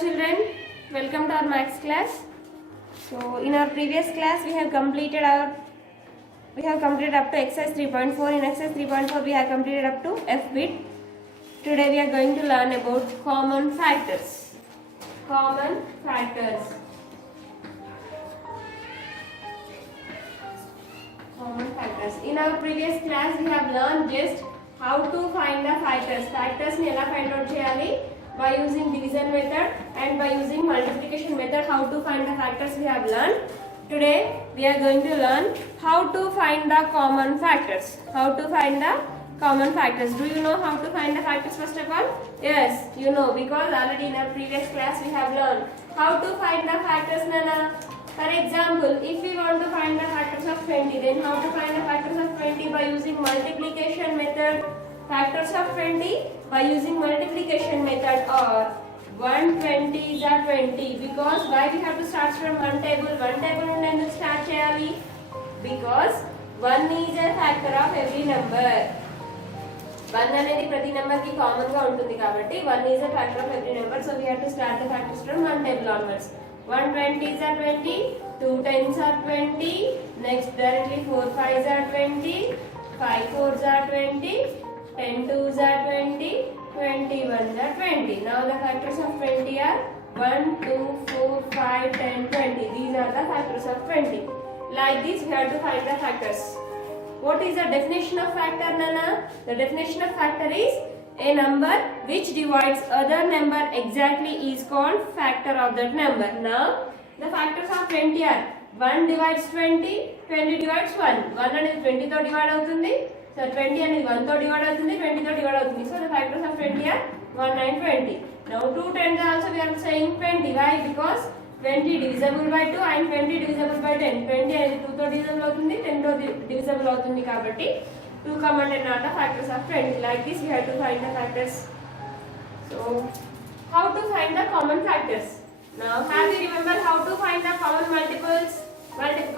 children, welcome to our maths class. So in our previous class we have completed up to exercise 3.4. In exercise 3.4 we have completed up to F bit. Today we are going to learn about common factors. Common factors. Common factors. In our previous class we have learned just how to find the factors. Factors ni ela find out cheyali by using division method and by using multiplication method. How to find the factors we have learned. Today we are going to learn how to find the common factors. How to find the common factors. Do you know how to find the factors first of all? Yes, you know, because already in our previous class we have learned how to find the factors, Nana. For example, if we want to find the factors of 20, then how to find the factors of 20? By using multiplication method. Factors of 20 by using multiplication method, or 120 is a 20. Because why we have to start from one table and then start cheyali? Because 1 is a factor of every number. 1 అనేది ప్రతి number కి common గా ఉంటుంది కాబట్టి 1 is a factor of every number. So we have to start the factors from one table onwards. 120 is a 20, 2 10s are 20, next directly 4 5s are 20, 5 4s are 20, 10 2s are 20, 21s are 20. Now the factors of 20 are 1, 2, 4, 5, 10, 20. These are the factors of 20. Like this we have to find the factors. What is the definition of factor, Nana? The definition of factor is a number which divides other number exactly is called factor of that number. Now the factors of 20 are 1 divides 20, 20 divides 1. 1 అనేది 20 తో divide అవుతుంది. So 20 అనేది 1 తో divide అవుతుంది, 20 తో divide అవుతుంది. So the factors of 20 are 1 and 20. Now 2 10s also we are saying 20. Why? Because 20 divisible by 2 and 20 divisible by 10. 20 అనేది 2 తో divisible అవుతుంది, 10 తో divisible అవుతుంది కాబట్టి 2, 10 are the factors of 20. Like this we have to find the factors. So how to find the common factors? Now have you remember how to find the common multiples?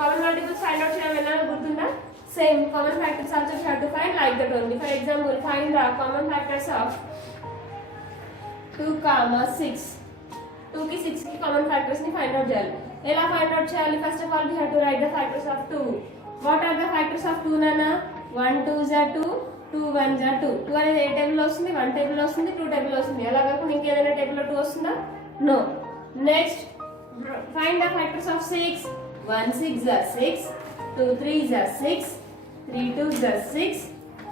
Common multiples find out cheyam ela gurtunda? Same common factors also we have to find like that only. For example, find the common factors of 2, 6. 2 ki 6 ki common factors ni find out cheyali. Ela find out cheyali? First of all we have to write the factors of 2. What are the factors of 2, Nana? 1 2s are 2, 2 1s are 2. 2 అనేది ఏ table లో వస్తుంది? 1 table లో వస్తుంది, 2 table లో వస్తుంది. అలా కాకుండా ఇంకేదైనా టేబుల్ లో 2 వస్తుందా? No. Next, find the factors of 6. 1 6s are 6, 2 3s are 6, 3 2s are 6,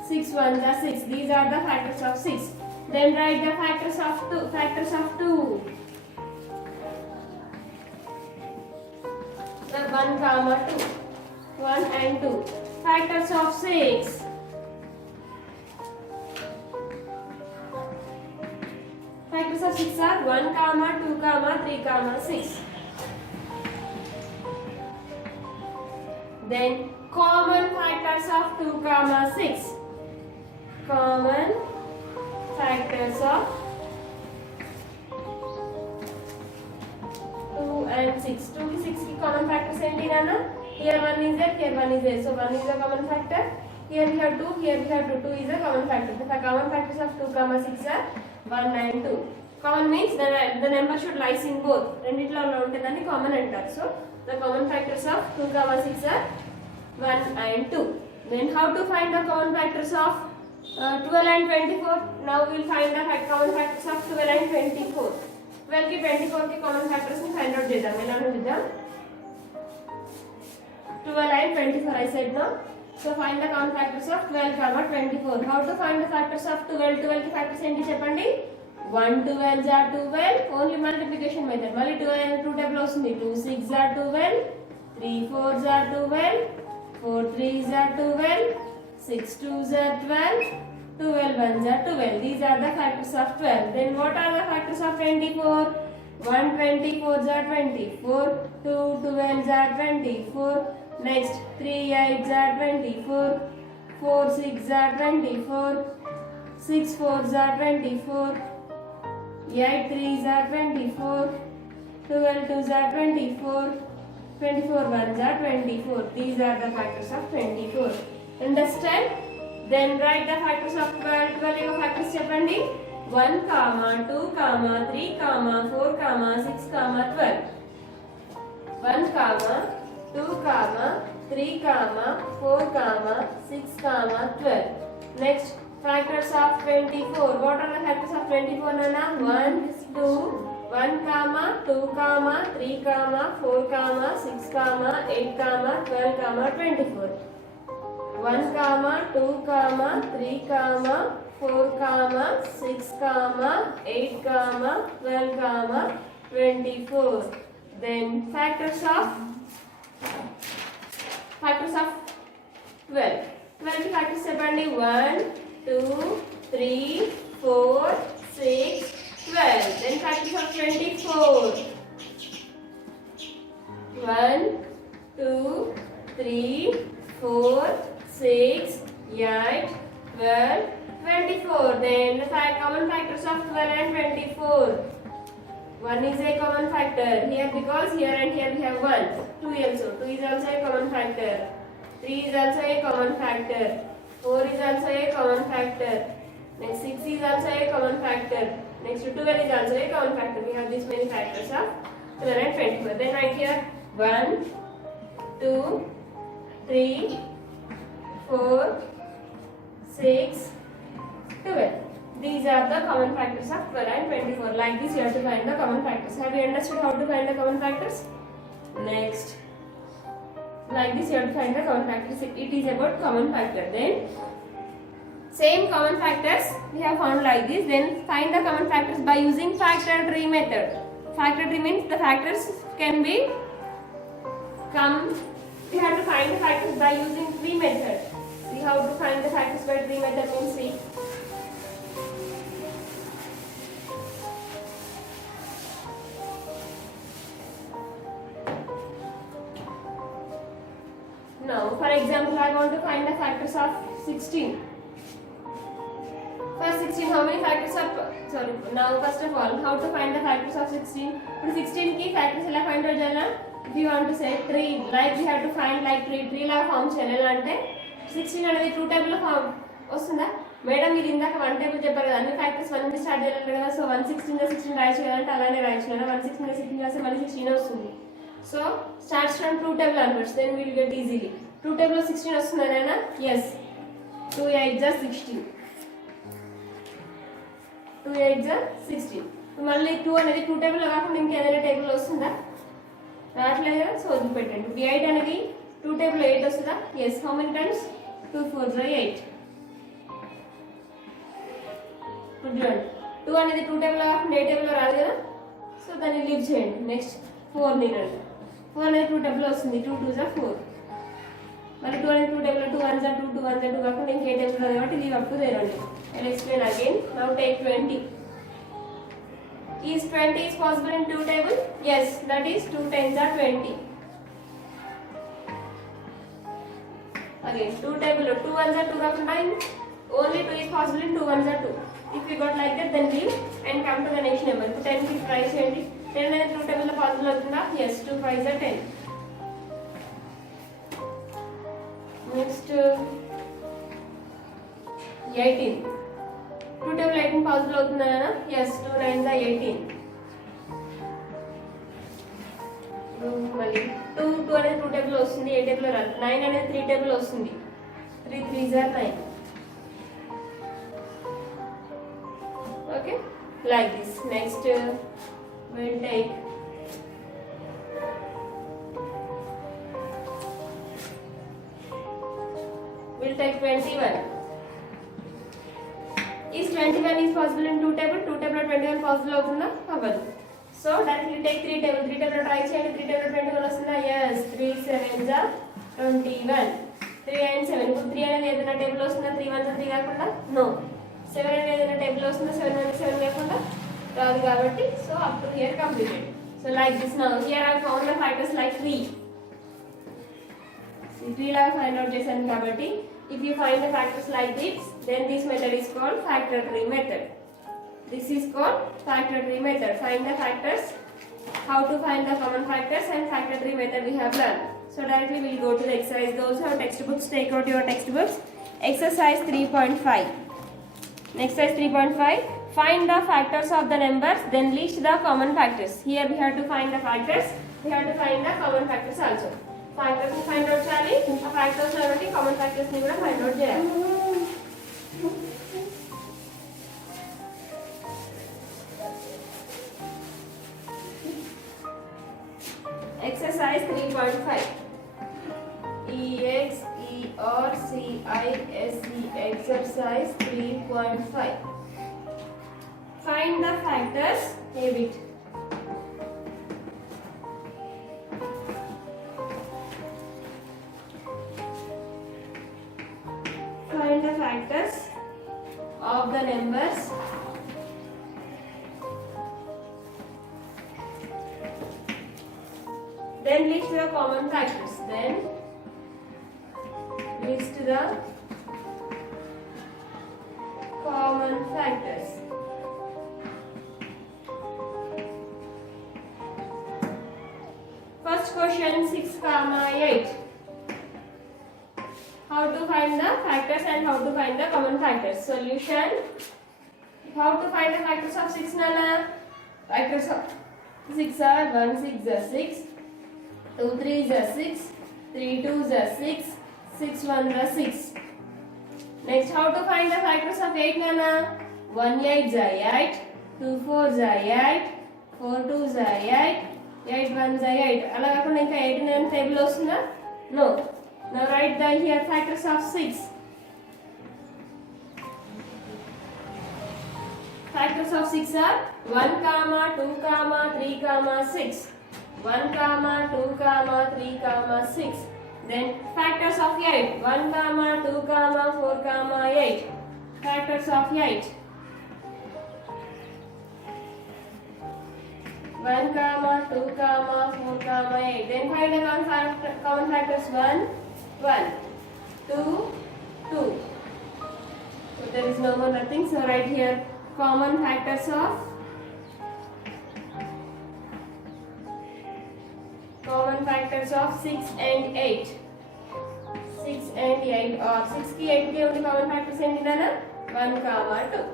6 1s are 6. These are the factors of 6. Then write the factors of 2. Factors of 2. The 1 comma 2. 1 and 2. Factors of 6. Factors of 6 are 1 comma 2 comma 3 comma 6. Then common factors of 2 comma 6. Common factors of 2 and 6. 2 ki 6 ki common factors enti nana? Here 1 is there, here 1 is there. So 1 is a common factor. Here we have 2, here we have 2. 2 is a common factor. The common factors of 2 comma 6 are 1 and 2. Common means the number should lies in both. రెండిట్లో ఉంటుందని common అంటారు. So the common factors of 2 comma 6 are 1 and 2. Then how to find the common factors of 12 and 24? Now we will find the common factors of 12 and 24. 12 ki 24 ki common factors ni find out చేద్దాం. ఎలా చూద్దాం? 12 and 24 I said no. So find the common factors of 12 comma 24. How to find the factors of 12? 12 ki factors ఏంటి చెప్పండి? 1 12s are 12. Only multiplication method. మళ్ళీ 2 table వస్తుంది. 2 6s are 12, 3 4s are 12, 4 3s are 12, 6 2s are 12, 12 1s are 12. These are the factors of 12. Then what are the factors of 24? 1 24s are 24, 2 12s are 24, next 3 8s are 24, 4 6s are 24, 6 4s are 24, 8 3s are 24, 12 2s are 24, 24 1s are 24. These are the factors of 24. Understand? Then write the factors of 12. 12 factors చెప్పండి. 1, 2, 3, 4, 6, 12. 1, 2, 3, 4, 6, 12. Next, factors of 24. What are the factors of 24, Nana? 1, 2, 1, 2, 3, 4, 6, 8, 12, 24. 1, 2, 3, 4, 6, 8, 12, 24. Then factors of 12. 12 factors చెప్పండి. 1, 2, 3, 4, 6, 12. Then factors of 24. 1, 2, 3, 4, 6, 8, 12, 24. Then the common factors of 12 and 24. 1 is a common factor here because here and here we have 1. 2 also. 2 is also a common factor. 3 is also a common factor. 4 is also a common factor. Next 6 is also a common factor. Next 12 is also a common factor. We have these many factors of 12 and 24. Then right here 1, 2, 3, 4, 6, 12. These are the common factors of 12 and 24. Like this you have to find the common factors. Have you understood how to find the common factors? Next. Like this you have to find the common factors. It is about common factor. Then same common factors we have found like this. Then find the common factors by using factor tree method. Factor tree means the factors can be we have to find the factors by using tree method. See how to find the factors by tree method means. See. Now, for example, I want to find the factors of 16. For 16, how many factors of, now first of all, how to find the factors of 16? For 16 key factors, ela find out jala. If you want to say tree, like we have to find like tree la form cheyala ante 16 అనేది 2 table లో form వస్తుందా? Madam మీరు ఇందాక 1 table చెప్పారు కదా, అన్ని factors 1 నుండి start చేయాలి కదా. సో 116 గా 16 రాయొచ్చు కదా అంటే అలానే రాయొచ్చు కదా. 116 గా 16 రాస్తే మళ్ళీ 16 వస్తుంది. So starts from 2 table onwards, then we will get easily. 2 table లో 16 వస్తుందనేనా? Yes. 2 8 is 16. 2 8 is 16. మళ్ళీ 2 అనేది 2 table లో కాకుండా ఇంకేదైనా టేబుల్ లో వస్తుందా? రావట్లేదు కదా. సో వదిలిపెట్టండి. 8 అనేది 2 table లో 8 వస్తుందా? Yes. How many times? 2 4 is 8. చూడండి 2 అనేది 2 table లో కాకుండా 8 table లో రాదు కదా. సో దాన్ని లీవ్ చేయండి. నెక్స్ట్ 4 నినండి. 4 అనేది 2 table లో వస్తుంది. 2 2 is 4. మరి 2 అనేది 2 table లో 2 1 is 2, 2 1 is 2 కాకుండా ఇంకే table రాదు కాబట్టి leave up to their only. I'll explain again. Now take 20. Is 20 is possible in 2 table? Yes, that is 2 10s are 20. Again 2 table 2 1s are 2 కాకుండా only 2 is possible in 2 1s are 2. If you got like that, then leave and come to the next number. 10 కి try చేయండి. 10 అనేది 2 table లో possible అవుతుందా? Yes, 2 5s are 10. Next 18. 2 table 18 possible అవుతుందా? Yes, 2 9s are 18. మళ్ళీ 2 అనేది 2 table లో వస్తుంది. 8 table లో రాదు. 9 అనేది 3 table లో వస్తుంది. 3 3s are 9. Okay, like this. Next we'll take we'll take 21. Is 21 is possible in 2 table? 2 table 21 possible అవుతుందా? అవ్వదు. So directly take 3 table. 3 table try చేయండి. 3 table 21 వస్తుందా? Yes. 3 7s are 21. 3 and 7. ఇప్పుడు 3 అనేది ఏదైనా టేబుల్ వస్తుందా? 3 1s 3 కాకుండా? No. 7 అనేది ఏదైనా టేబుల్ వస్తుందా? 7 1 7 కాకుండా రాదు కాబట్టి so up to here completed. So like this. Now here I found the factors like 3. See 3 లాగా find out చేశాను కాబట్టి if you find the factors like this, then this method is called factor tree method. This is called factor tree method. Find the factors, how to find the common factors, and factor tree method we have learned. So directly we will go to the exercise. Those who have textbooks, take out your textbooks. Exercise 3.5. Exercise 3.5. find the factors of the numbers, then list the common factors. Here we have to find the factors, we have to find the common factors also. Factors ని find out చేయాలి, ఆ factors లో బట్టి common factors ని కూడా find out చేయాలి. Exercise 3.5 EXERCISE exercise 3.5. Find the factors. Habit. Find the factors of the numbers. Then list the common factors. Then list the common factors. First question 6,8. How to find the factors and how to find the common factors. Solution. How to find the factors of 6 nana? Factors of 6 are 1 6 is 6, 2 3 is 6, 3 2 is 6, 6 1 is 6. Next, how to find the factors of 8 nana? 1 8 is 8, 2 4 is 8, 4 2 is 8, 8 1 is 8. Ala kakunda inka 8 9 table ostunda? No. Now write the here factors of 6. Factors of 6 are 1 comma 2 comma 3 comma 6. 1 comma 2 comma 3 comma 6. Then factors of 8. 1 comma 2 comma 4 comma 8. Factors of 8. 1 comma 2 comma 4 comma 8. Then find the common factors. 1 1, 2 2. So there is no more nothing. So write here common factors of 6 and 8. 6 and 8 or 6 ki 8 ki only common factors enti nana? 1 comma 2.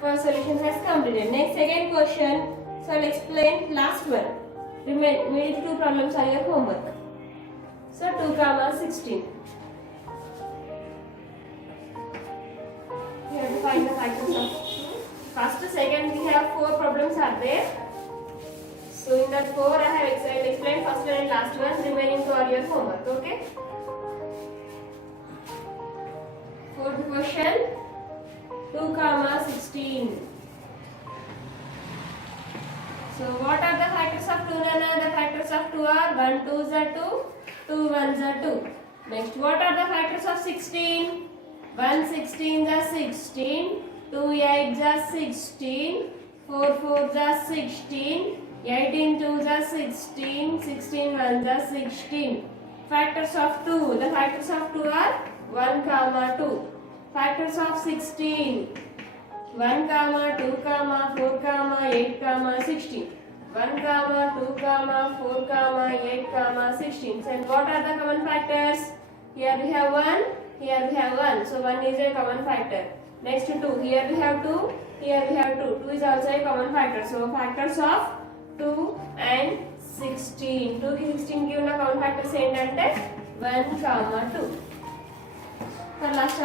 First solution has completed. Next second question. So I'll explain last one. Remaining 2 problems are your homework. So 2 comma 16. We have to find the factors of first, second we have 4 problems are there. So in that 4 I have explained first one and last one. Remaining 2 are your homework. Okay. Fourth question 2 comma 16. So what are the factors of 2 nana? The factors of 2 are 1 2 is 2. 2 1s are 2. Next, what are the factors of 16? 1 16 is 16, 2 8 is 16, 4 4 is 16, 18 2 is 16, 16 1 is 16. Factors of 2. The factors of 2 are 1 comma 2. Factors of 16. 1 comma 2 comma 4 comma 8 comma 16. 1 comma 2 comma 4 comma 8 comma 16. And what are the common factors? Here we have 1, here we have 1. So 1 is a common factor. Next 2, here we have 2, here we have 2. 2 is also a common factor. So factors of 2 and 16. 2 ki 16 ki unna common factors entante 1 comma 2. For last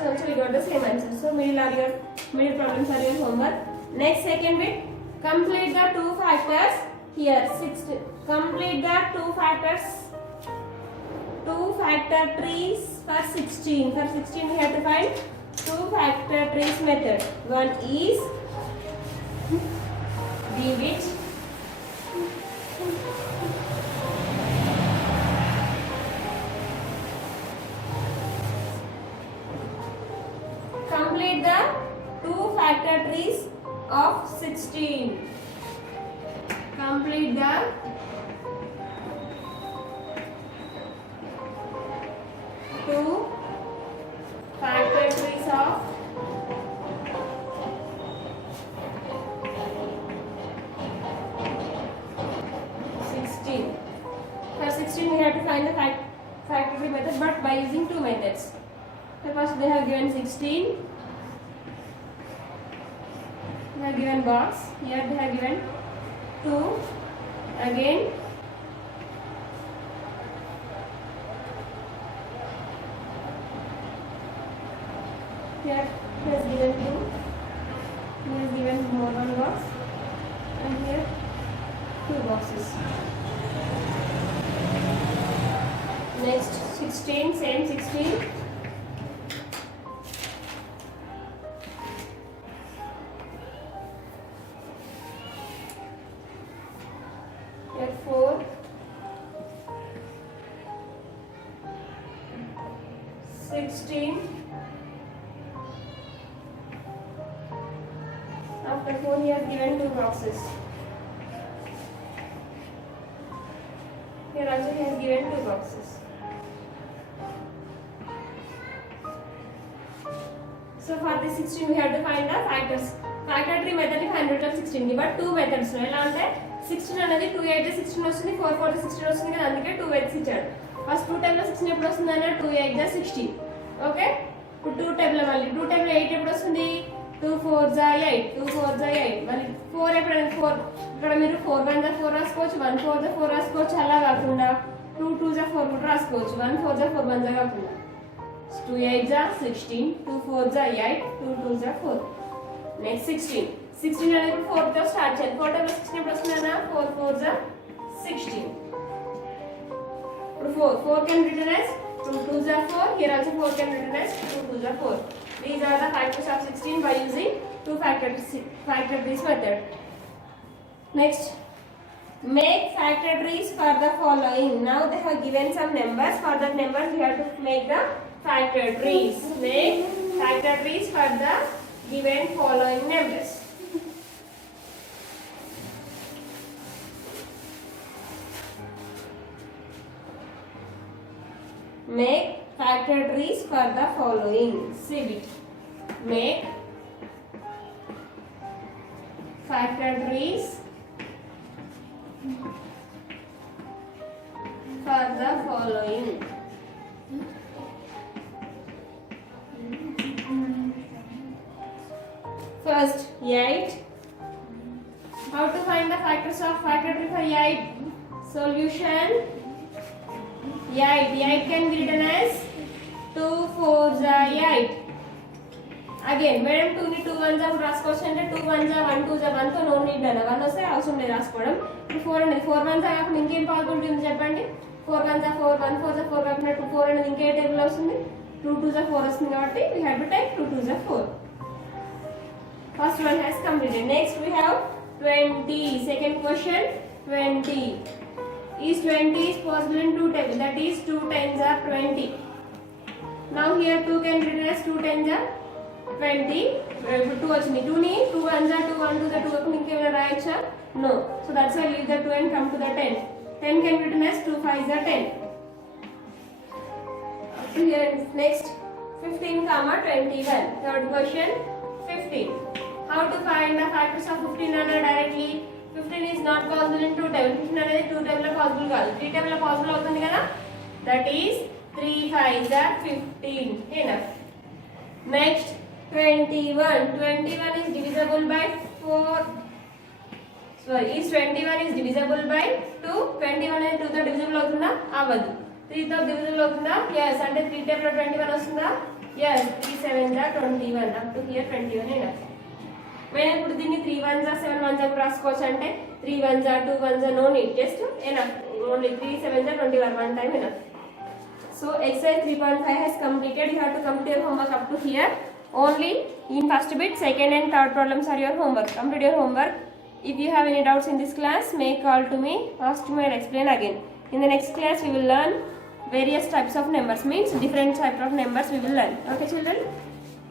one also we got the same answer. So middle problems are your homework. Next second bit. Complete the 2 factors here. Complete the 2 factors. 2 factor trees for 16. For 16 we have to find 2 factor trees method. One is divide. Complete the 2 factor trees of 16. Complete the 2 factor trees of 16. For 16 we have to find the factor method, but by using 2 methods. So first they have given 16. have given box. Here they have given 2. Again here he has given 2. He has given more one box, and here 2 boxes. Next 16, same 16. Here 4. 16. After 4 he has given 2 boxes. Here also he has given 2 boxes. So for this 16 we have to find the factors. Factor tree method is find root of 16. But 2 methods ఎలా అంటే 16 అనేది 2 8 16 వస్తుంది, 4 4 16 వస్తుంది కదా, అందుకే 2 8 ఇచ్చాడు. First 2 time లో 16 ఎప్పుడు వస్తుంది అన్న 2 8 16. ఓకే, ఇప్పుడు 2 టైమ్ లో మళ్ళీ 2 టైమ్ లో 8 ఎప్పుడు వస్తుంది 2 4 8, 2 4 8. మళ్ళీ 4 ఎప్పుడు 4 ఇక్కడ మీరు 4 1 4 రాసుకోవచ్చు, 1 4 4 రాసుకోవచ్చు. అలా కాకుండా 2 2 4 కూడా రాసుకోవచ్చు. 1 4 4 1 కాకుండా 2 8 16, 2 4 8, 2 2 4. నెక్స్ట్ 16. 16 అనేది 4 తో స్టార్ట్ చేయాలి. 4 టైమ్ లో 16 ఎప్పుడు వస్తుందన్నా 4 4 16. ఇప్పుడు 4 can be written as 2 2 4. Here also 4 can be written as 2 2 4. These are the factors of 16 by using 2 factor trees method. Next, make factor trees for the following. Now they have given some numbers. For that numbers we have to make the factor trees. Make factor trees for the given following numbers. Make factor trees for the following. See it. Make factor trees for the following. First, 8. How to find the factors of factor tree for 8? Solution. 8 can be written as 2 4 8. Again, madam 2 ని 2 1 అప్పుడు రాసుకోవచ్చు అంటే 2 1 1 2 1 తో no need అన్న 1 వస్తే అవసరం లేదు రాసుకోవడం. 4 అనేది 4 1 కాకుండా ఇంకేం పాసిబిలిటీ ఉంది చెప్పండి. 4 1 4 1 4 4 కాకుండా 4 అనేది ఇంకే టేబుల్ వస్తుంది. 2 2 4 వస్తుంది కాబట్టి we have to take 2 2 4. First one has completed. Next we have 20. Second question 20. Is 20 is possible in 2 tables, that is 2 times are 20. Now here 2 can be written as 2 times are 20. 2 వచ్చింది. 2 ని 2 1 2 1 2 2 కు ఇంకేమైనా రాయొచ్చా? No. So that's why leave the 2 and come to the 10. 10 can be written as 2 5 are 10. Here next 15 comma 21. Third question 15. How to find the factors of 15 directly? 15 is not possible in 2 tables. 15 అనేది 2 tables లో possible కాదు. 3 tables లో possible అవుతుంది కదా. That is 3 5 are 15. Enough. Next 21. 21 is divisible by 4. Sorry, is 21 is divisible by 2. 21 అనేది 2 తో divisible అవుతుందా? అవ్వదు. 3 తో divisible అవుతుందా? Yes. అంటే 3 tables లో 21 వస్తుందా? Yes. 3 7 are 21. Up to here 21 enough. మనం ఇప్పుడు దీన్ని 3 1 7 1 రాసుకోవచ్చు అంటే 3 1 2 1 no need, just enough, only 3 7 21 one time enough. So exercise 3.5 has completed. You have to complete your homework up to here. Only in first bit, second and third problems are your homework. Complete your homework. If you have any doubts in this class, may call to me, ask me and explain again. In the next class we will learn various types of numbers, means different types of numbers we will learn. Okay children.